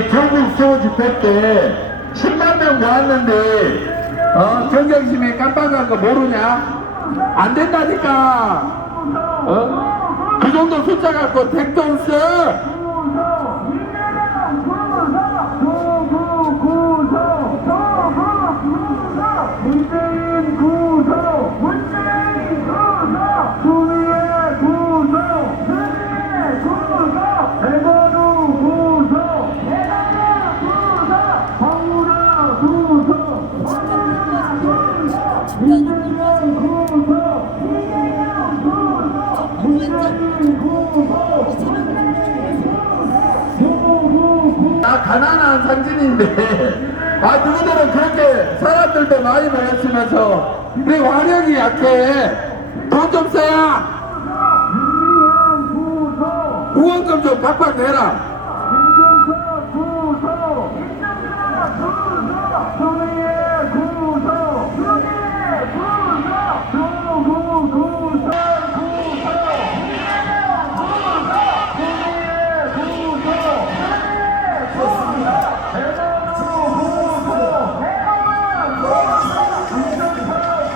전국 수호 집회 때 10만 명 모았는데 어 정경심에 깜빡한 거 모르냐? 안 된다니까. 어? 그 정도 숫자 갖고 택도 없어. 문재인 구속! 문재인 구속! 수위의 구속! 수위의 구속! 대건우 구속! 대건우 구속! 황우라 구속! 황우라 구속! 나 가난한 상진인데. 아 누구들은 그렇게 사람들도 많이 모였으면서 내 화력이 약해. 돈 좀 써야. 후원금 좀 팍팍 내라